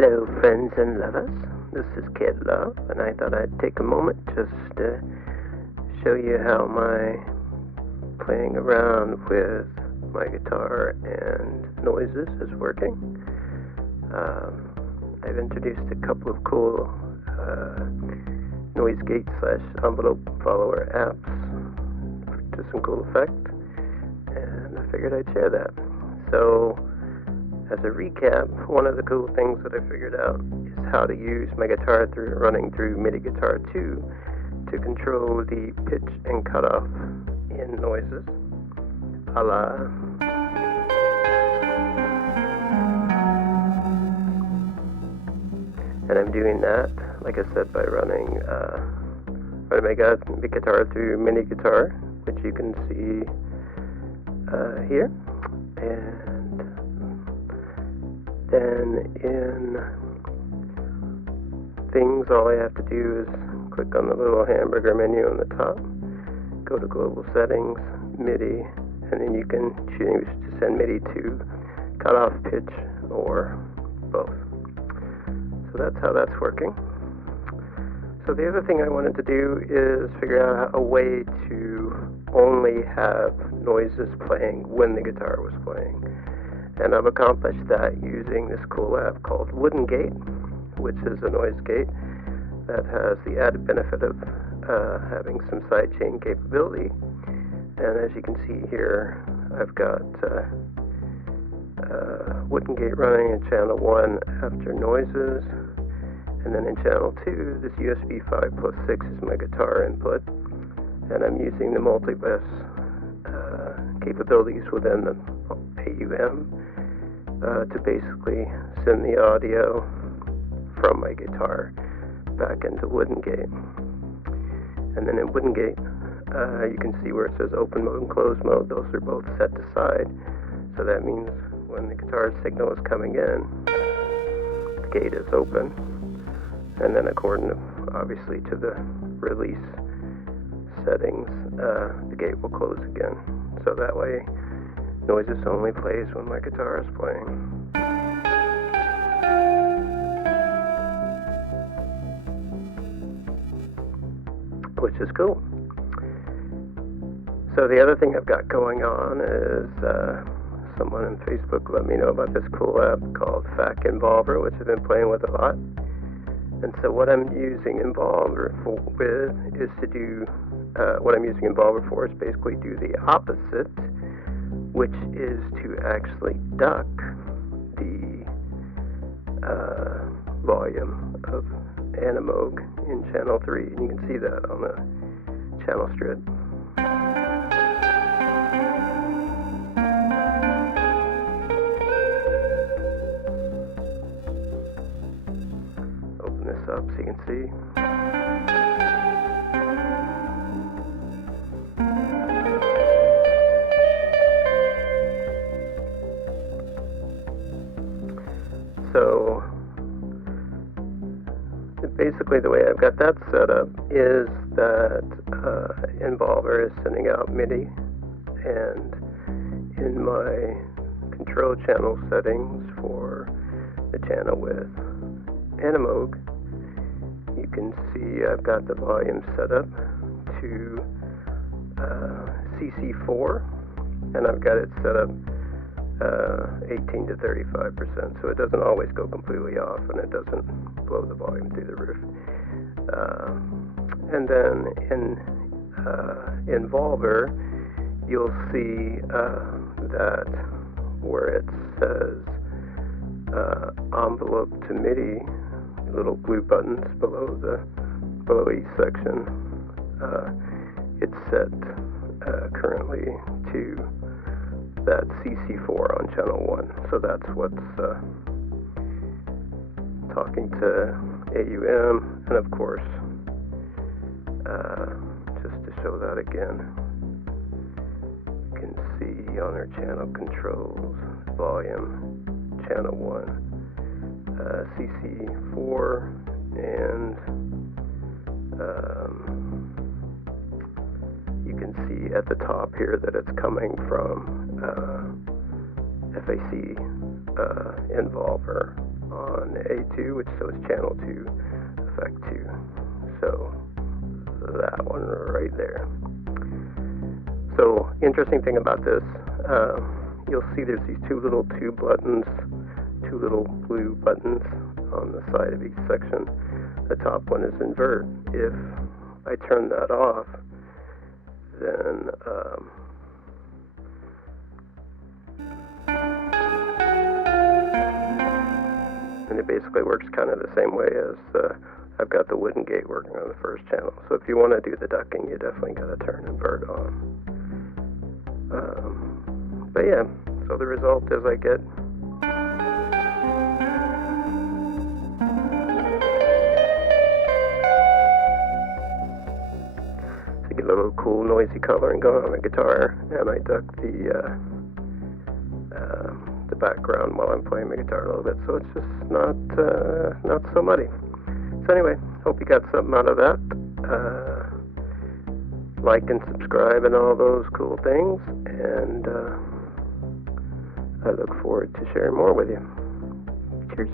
Hello friends and lovers, this is Kid Love, and I thought I'd take a moment just to show you how my playing around with my guitar and noises is working. I've introduced a couple of cool noise gate / envelope follower apps to some cool effect, and I figured I'd share that. So, as a recap, one of the cool things that I figured out is how to use my guitar running through MIDI Guitar 2 to control the pitch and cutoff in noises, a la and I'm doing that, like I said, by running my guitar through MIDI Guitar, which you can see here, and then in things, all I have to do is click on the little hamburger menu on the top, go to Global Settings, MIDI, and then you can choose to send MIDI to cutoff, pitch, or both. So that's how that's working. So the other thing I wanted to do is figure out a way to only have noises playing when the guitar was playing. And I've accomplished that using this cool app called Wood'nGate, which is a noise gate that has the added benefit of having some sidechain capability. And as you can see here, I've got Wood'nGate running in channel 1 after noises, and then in channel 2, this USB 5+6 is my guitar input, and I'm using the multi-bus capabilities within the AUM to basically send the audio from my guitar back into Wood'nGate. And then in Wood'nGate, you can see where it says open mode and close mode. Those are both set to side. So that means when the guitar signal is coming in, the gate is open. And then according, obviously, to the release settings, the gate will close again. So that way, noises only plays when my guitar is playing. Which is cool. So the other thing I've got going on is someone on Facebook let me know about this cool app called FAC Envolver, which I've been playing with a lot. And so what I'm using Envolver for is basically do the opposite, which is to actually duck the volume of Animoog in channel 3, and you can see that on the channel strip. Open this up so you can see. So basically the way I've got that set up is that Envolver is sending out MIDI, and in my control channel settings for the channel with Animoog, you can see I've got the volume set up to CC4, and I've got it set up 18 to 35%, so it doesn't always go completely off, and it doesn't blow the volume through the roof. And then in Envolver, you'll see that where it says envelope to MIDI, little blue buttons below each section, it's set currently to that CC4 on channel 1. So that's what's talking to AUM, and of course, just to show that again, you can see on our channel controls, volume, channel 1, CC4, and you can see at the top here that it's coming from FAC Envolver on A2, which shows channel 2, effect 2. So that one right there. So interesting thing about this, you'll see there's these two little tube buttons, two little blue buttons on the side of each section. The top one is invert. If I turn that off, then and it basically works kind of the same way as I've got the Wood'nGate working on the first channel. So if you want to do the ducking, you definitely got to turn invert on. But yeah, so the result is I get a little cool noisy coloring going on the guitar, and I duck the background while I'm playing the guitar a little bit, so it's just not so muddy. So anyway, hope you got something out of that. Like and subscribe and all those cool things, and I look forward to sharing more with you. Cheers.